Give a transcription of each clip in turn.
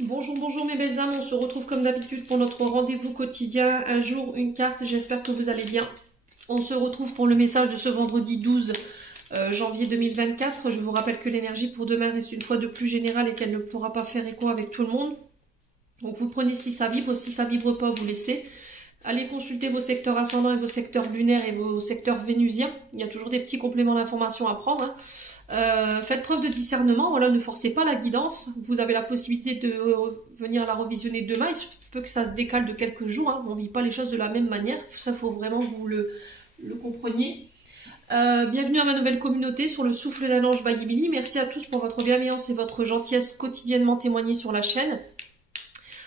Bonjour, bonjour mes belles âmes, on se retrouve comme d'habitude pour notre rendez-vous quotidien, un jour, une carte, j'espère que vous allez bien. On se retrouve pour le message de ce vendredi 12 janvier 2024. Je vous rappelle que l'énergie pour demain reste une fois de plus générale et qu'elle ne pourra pas faire écho avec tout le monde. Donc vous prenez si ça vibre pas, vous laissez. Allez consulter vos secteurs ascendants et vos secteurs lunaires et vos secteurs vénusiens. Il y a toujours des petits compléments d'information à prendre, hein. Faites preuve de discernement, voilà, ne forcez pas la guidance. Vous avez la possibilité de venir la revisionner demain. Il se peut que ça se décale de quelques jours, hein. On ne vit pas les choses de la même manière. Ça, il faut vraiment que vous le compreniez. Bienvenue à ma nouvelle communauté sur le souffle d'un ange by Emily. Merci à tous pour votre bienveillance et votre gentillesse quotidiennement témoignée sur la chaîne.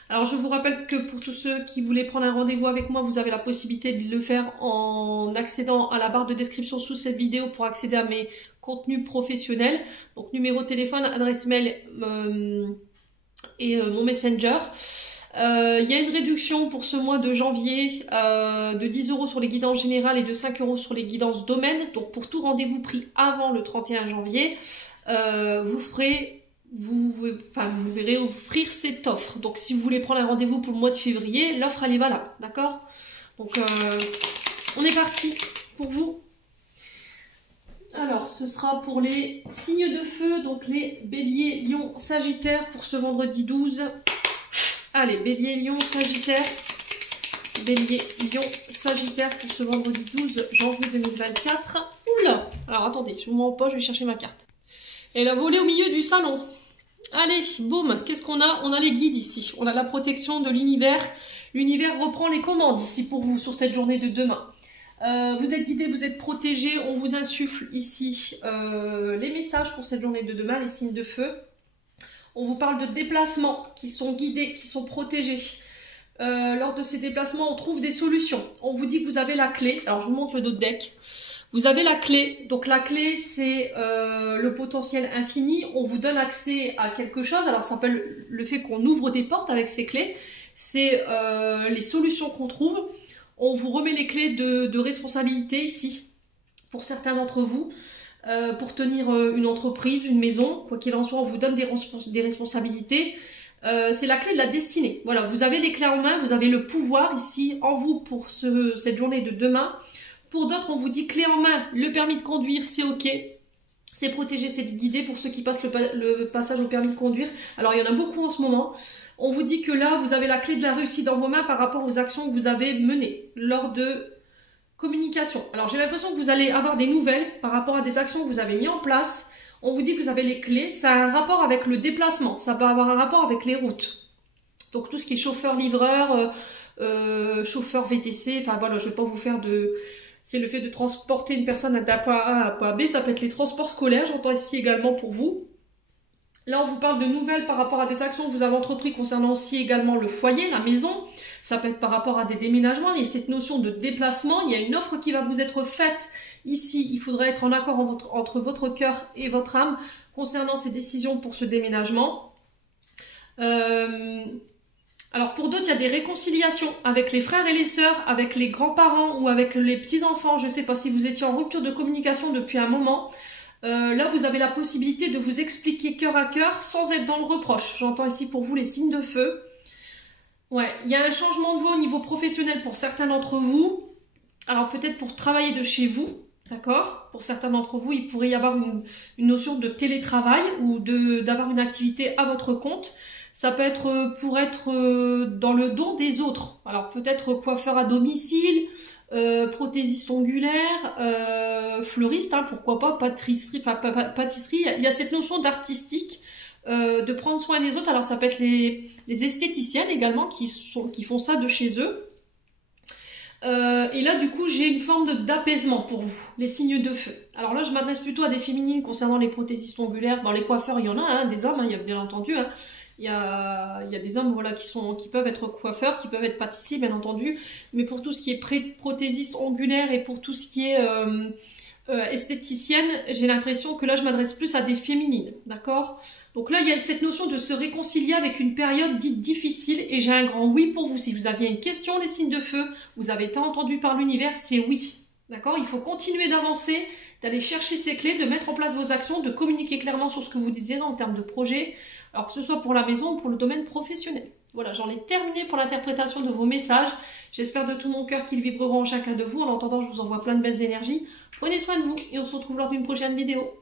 Alors je vous rappelle que pour tous ceux qui voulaient prendre un rendez-vous avec moi, vous avez la possibilité de le faire en accédant à la barre de description sous cette vidéo pour accéder à mes contenus professionnels. Donc numéro de téléphone, adresse mail et mon messenger. Il y a une réduction pour ce mois de janvier de 10 € sur les guidances générales et de 5 € sur les guidances domaines. Donc pour tout rendez-vous pris avant le 31 janvier, vous verrez offrir cette offre. Donc si vous voulez prendre un rendez-vous pour le mois de février, l'offre elle est valable, d'accord? Donc on est parti pour vous. Alors ce sera pour les signes de feu, donc les béliers, lions, sagittaires pour ce vendredi 12. Allez, bélier, lion, sagittaire. Bélier, lion, sagittaire pour ce vendredi 12 janvier 2024. Oula! Alors attendez, je ne vous mens pas, je vais chercher ma carte. Elle a volé au milieu du salon. Allez, boum, qu'est-ce qu'on a? On a les guides ici, on a la protection de l'univers. L'univers reprend les commandes ici pour vous sur cette journée de demain. Vous êtes guidés, vous êtes protégés, on vous insuffle ici les messages pour cette journée de demain, les signes de feu. On vous parle de déplacements qui sont guidés, qui sont protégés. Lors de ces déplacements, on trouve des solutions. On vous dit que vous avez la clé. Alors je vous montre le dos de deck. Vous avez la clé, donc la clé c'est le potentiel infini, on vous donne accès à quelque chose, alors ça s'appelle le fait qu'on ouvre des portes avec ces clés, c'est les solutions qu'on trouve, on vous remet les clés de responsabilité ici, pour certains d'entre vous, pour tenir une entreprise, une maison, quoi qu'il en soit, on vous donne des responsabilités, c'est la clé de la destinée, voilà, vous avez les clés en main, vous avez le pouvoir ici en vous pour cette journée de demain. Pour d'autres, on vous dit clé en main, le permis de conduire, c'est ok. C'est protégé, c'est guidé pour ceux qui passent le passage au permis de conduire. Alors, il y en a beaucoup en ce moment. On vous dit que là, vous avez la clé de la réussite dans vos mains par rapport aux actions que vous avez menées lors de communication. Alors, j'ai l'impression que vous allez avoir des nouvelles par rapport à des actions que vous avez mises en place. On vous dit que vous avez les clés. Ça a un rapport avec le déplacement. Ça peut avoir un rapport avec les routes. Donc, tout ce qui est chauffeur-livreur, chauffeur VTC. Enfin, voilà, je ne vais pas vous faire de... C'est le fait de transporter une personne d'un point A à un point B. Ça peut être les transports scolaires, j'entends ici également pour vous. Là, on vous parle de nouvelles par rapport à des actions que vous avez entreprises concernant aussi également le foyer, la maison. Ça peut être par rapport à des déménagements. Il y a cette notion de déplacement. Il y a une offre qui va vous être faite ici. Il faudra être en accord entre votre cœur et votre âme concernant ces décisions pour ce déménagement. Alors pour d'autres, il y a des réconciliations avec les frères et les sœurs, avec les grands-parents ou avec les petits-enfants. Je ne sais pas si vous étiez en rupture de communication depuis un moment. Là, vous avez la possibilité de vous expliquer cœur à cœur sans être dans le reproche. J'entends ici pour vous les signes de feu. Ouais, il y a un changement de voie au niveau professionnel pour certains d'entre vous. Alors peut-être pour travailler de chez vous, d'accord? Pour certains d'entre vous, il pourrait y avoir une notion de télétravail ou d'avoir une activité à votre compte. Ça peut être pour être dans le don des autres. Alors peut-être coiffeur à domicile, prothésiste ongulaire, fleuriste, hein, pourquoi pas, pâtisserie. Il y a cette notion d'artistique, de prendre soin des autres. Alors ça peut être les esthéticiennes également qui font ça de chez eux. Et là du coup j'ai une forme d'apaisement pour vous, les signes de feu. Alors là je m'adresse plutôt à des féminines concernant les prothésistes ongulaires. Dans les coiffeurs il y en a, hein, des hommes, hein, il y a bien entendu, hein. Il y a des hommes voilà, qui peuvent être coiffeurs, qui peuvent être pâtissiers, bien entendu. Mais pour tout ce qui est prothésiste ongulaire et pour tout ce qui est esthéticienne, j'ai l'impression que là, je m'adresse plus à des féminines. D'accord? Donc là, il y a cette notion de se réconcilier avec une période dite difficile. Et j'ai un grand oui pour vous. Si vous aviez une question, les signes de feu, vous avez été entendu par l'univers, c'est oui. D'accord? Il faut continuer d'avancer, d'aller chercher ces clés, de mettre en place vos actions, de communiquer clairement sur ce que vous désirez en termes de projet, alors que ce soit pour la maison ou pour le domaine professionnel. Voilà, j'en ai terminé pour l'interprétation de vos messages. J'espère de tout mon cœur qu'ils vibreront en chacun de vous. En attendant, je vous envoie plein de belles énergies. Prenez soin de vous et on se retrouve lors d'une prochaine vidéo.